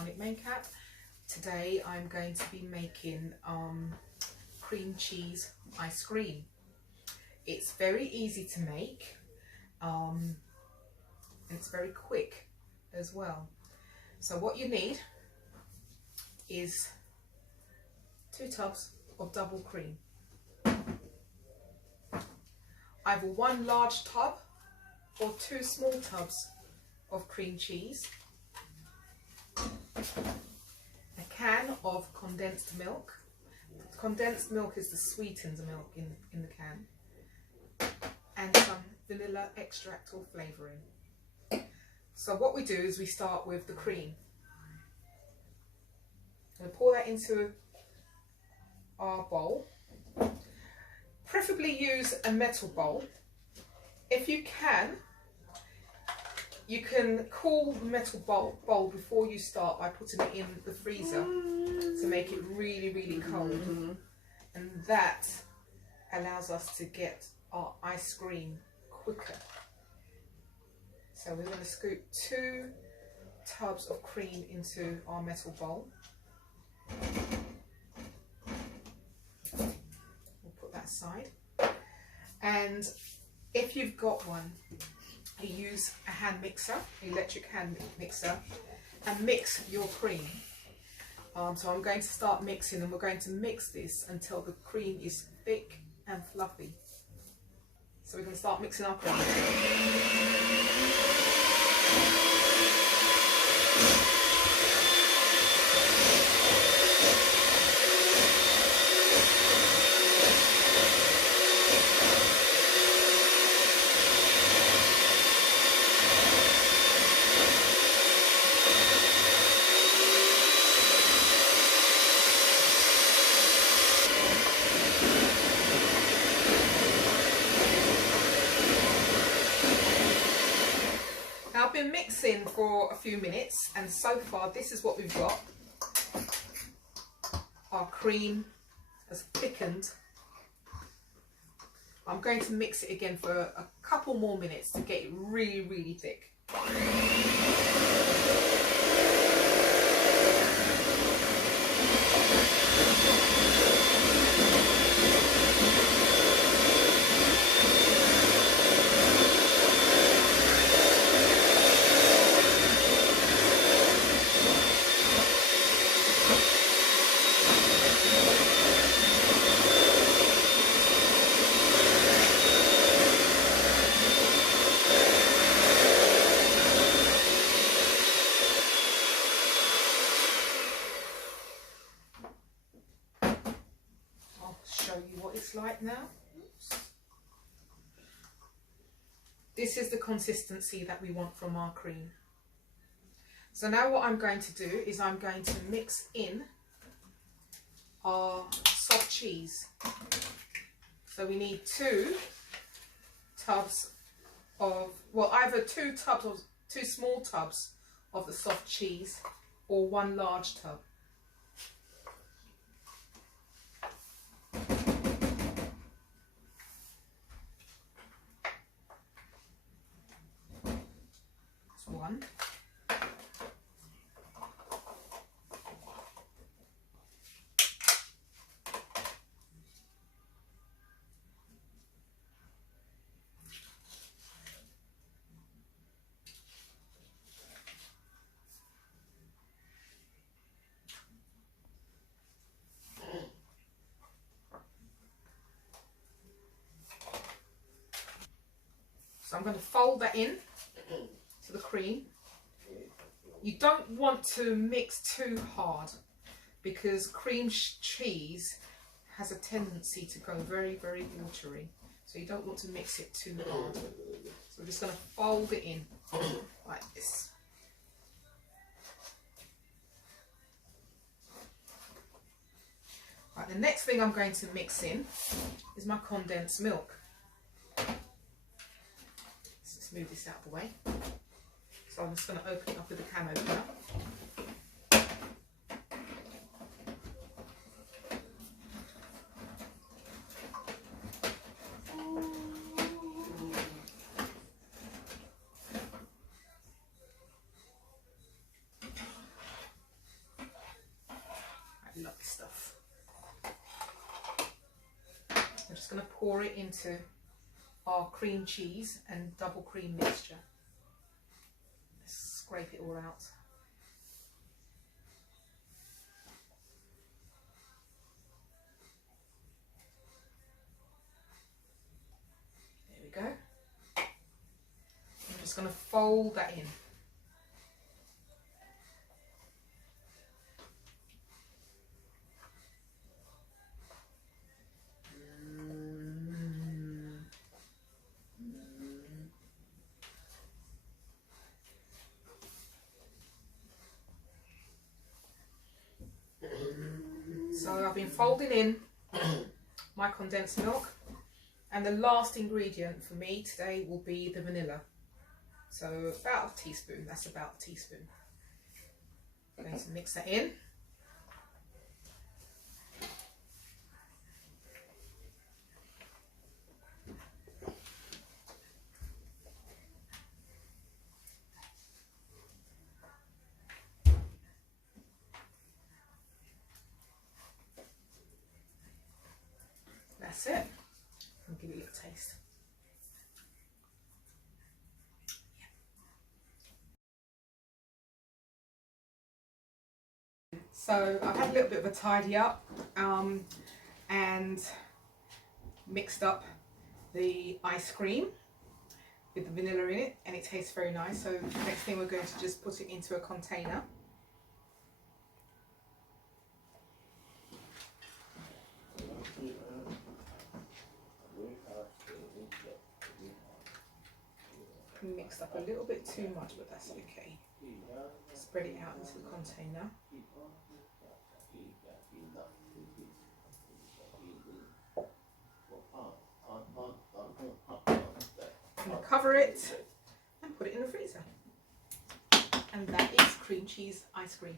Barnet Mencap. Today I'm going to be making cream cheese ice cream. It's very easy to make and it's very quick as well. So what you need is 2 tubs of double cream, either 1 large tub or 2 small tubs of cream cheese, a can of condensed milk. Condensed milk is the sweetened milk in the can, and some vanilla extract or flavouring. So what we do is we start with the cream. We pour that into our bowl. Preferably use a metal bowl. If you can cool the metal bowl before you start by putting it in the freezer to make it really, really cold. And that allows us to get our ice cream quicker. So we're going to scoop 2 tubs of cream into our metal bowl. We'll put that aside. And if you've got one, you use a hand mixer, electric hand mixer, and mix your cream. So I'm going to start mixing, and we're going to mix this until the cream is thick and fluffy. So we're going to start mixing our cream. I've been mixing for a few minutes, and so far this is what we've got. Our cream has thickened. I'm going to mix it again for a couple more minutes to get it really, really thick. Show you what it's like now. This is the consistency that we want from our cream. So now what I'm going to do is I'm going to mix in our soft cheese. So we need 2 tubs of, well, either 2 small tubs of the soft cheese or 1 large tub. One. So I'm going to fold that in to the cream. You don't want to mix too hard because cream cheese has a tendency to go very, very watery. So you don't want to mix it too hard. So we're just going to fold it in like this. Right, the next thing I'm going to mix in is my condensed milk. Let's just move this out of the way. So I'm just going to open it up with a can opener. up this stuff. I'm just going to pour it into our cream cheese and double cream mixture. Let's scrape it all out. There we go. I'm just going to fold that in. So I've been folding in my condensed milk, and the last ingredient for me today will be the vanilla. So about a teaspoon, that's about a teaspoon. I'm going to mix that in. That's it. I'll give it a little taste. So I've had a little bit of a tidy up and mixed up the ice cream with the vanilla in it, and it tastes very nice. So the next thing, we're going to just put it into a container. Mixed up a little bit too much, but that's okay. Spread it out into the container. And cover it and put it in the freezer. And that is cream cheese ice cream.